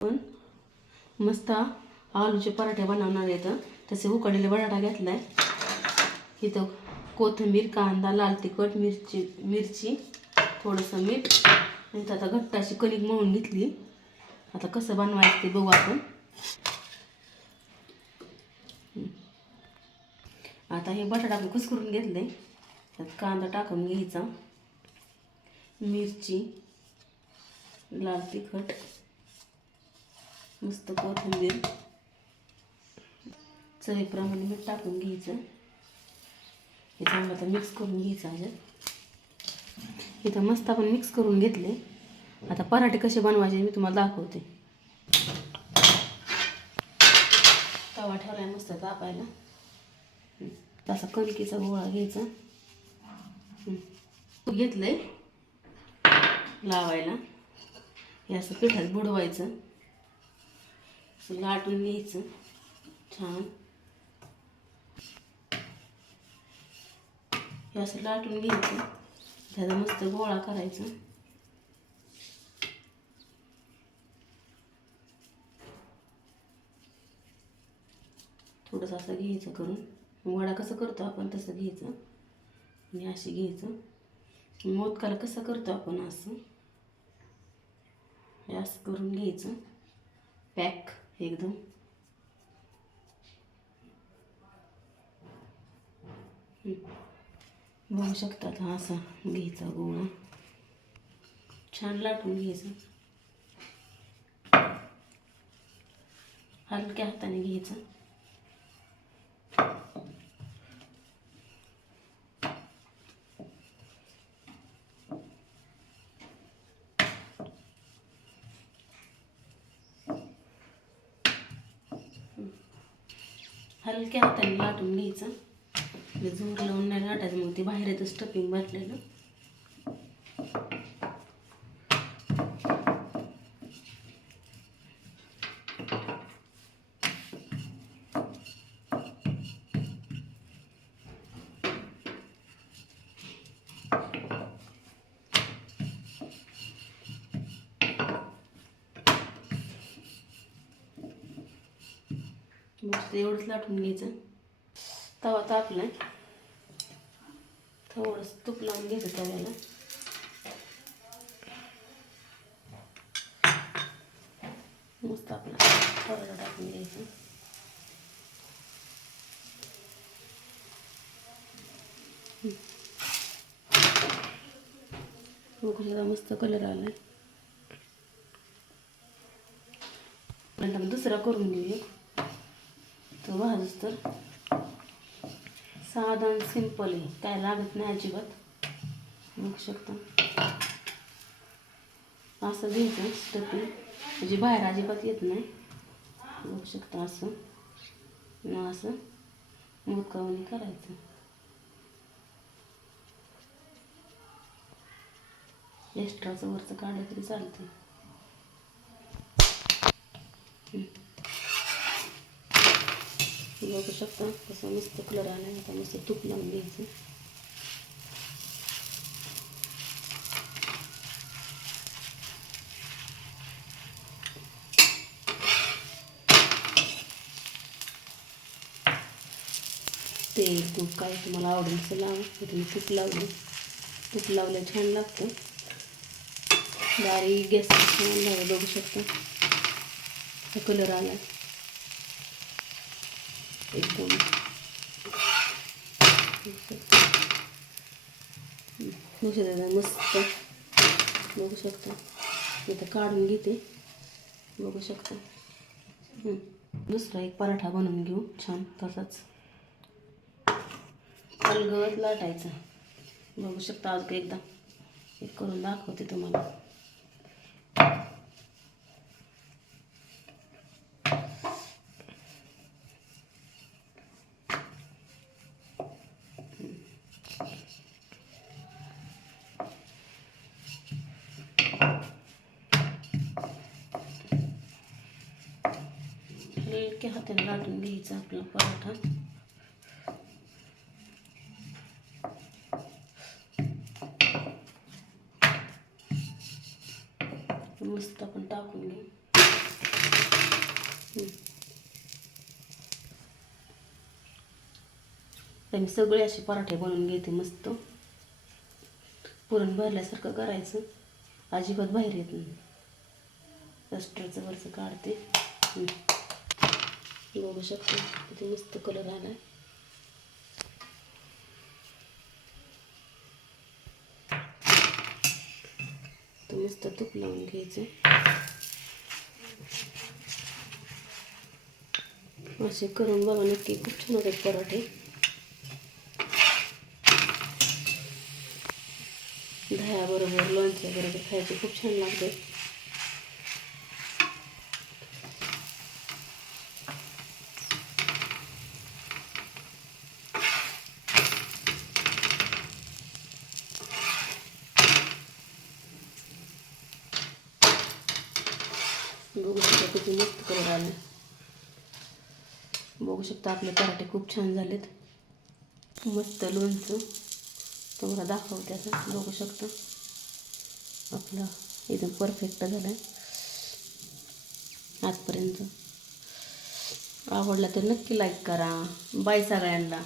पण मस्त आलूचे पराठे बनवणार आहेत. तसे उकडलेले बटाटा घेतलाय. इथं कोथिंबीर कांदा लाल तिखट मिरची मिरची थोडंसं मीठ. आणि इथं आता घट्ट अशी कणिक मळून घेतली. आता कसं बनवायचं ते बघू आपण. आता हे बटाटा आपण कुस्करून घेतले त्यात कांदा टाकून घ्यायचा. मिरची लाल तिखट. मस्त कोथिंबीर. चवीप्रमाणे मीठ टाकून घ्यायचं. हे चांगलं आता मिक्स करून घ्यायचं ह्याच्यात इथं मस्त आपण मिक्स करून घेतले. आता पराठे कसे बनवायचे मी तुम्हाला दाखवते. तवा ठेवलाय मस्त तापायला. तसा कणकीचा गोळा घ्यायचा. हं. तूप घेतलंय. लावायला. हे असं पिठात बुडवायचं. लाटून घ्यायचं छान. हे असं लाटून घ्यायचं. त्याचा मस्त गोळा करायचं. थोडंसं असं घ्यायचं करून. वडा कसं करतो आपण तसं घ्यायचं. आणि अशी घ्यायचं. मोदकाला कसं करतो आपण असं. हे असं करून घ्यायचं. पॅक. एकदम. बघू शकतात हा असा घ्यायचा गोळा? छान लाटून घ्यायचं. हलक्या हाताने घ्यायचं. हलक्या हाताने लाटून घ्यायचं. म्हणजे जोर लावून नाही लाटायचं मग ते बाहेर येतं स्टफिंग भरलेलं मस्त एवढंच लाटून घ्यायचं. तवा तापलाय. थोडंसं तूप लावून घ्यायचं तव्याला. मस्त आपला पराठा टाकून घ्यायचं. बघू मस्त कलर आलाय. मग दुसरा करून घेऊया तो भाजूस तर साधा सिंपल आहे. काय लागत नाही अजिबात. बघू शकता. असं घ्यायचं स्टफिंग म्हणजे बाहेर अजिबात येत नाही. बघू शकता असं. मग असं मुकावणी करायचं. एक्स्ट्राचं वरचं काढलं तरी चालते बघू शकता कसं मस्त कलर आला आता मस्त तूप लावून घ्यायचं. तेल तूप काय तुम्हाला आवडेल तसं लावा तुम्ही तूप लावलं. तूप लावलं छान लागतं. बारीक गॅस छान लावा बघू शकता. कलर आला. एकदम बघू मस्त. बघू शकता. इथं काढून घेते. बघू शकता. दुसरा एक पराठा बनवून घेऊ. छान तसाच. अलगद लाटायचा. बघू शकता अजून एकदा. एक करून दाखवते तुम्हाला. की हाताने लाटून घ्यायचा आपला पराठा. मस्त आपण टाकून घेऊ. मी सगळे असे पराठे बनवून घेते मस्त. पुरण भरल्यासारखं करायचं. अजिबात बाहेर येत नाही. कस्टरचं वरचं काढते. बघू शकतो. किती मस्त कलर आला तर मस्त तूप लावून घ्यायचं. असे करून बघा नक्की खूप छान होते पराठे. दह्याबरोबर लोणच्या बरोबर खायचे खूप छान लागते बघू शकता किती मस्त कलर आले बघू शकता आपले पराठे खूप छान झालेत. मस्त लोणचं. तुम्हाला दाखवते असं बघू शकता. आपलं एकदम परफेक्ट झालं आहे आजपर्यंत. आवडला तर नक्की लाईक करा. बाय सगळ्यांना.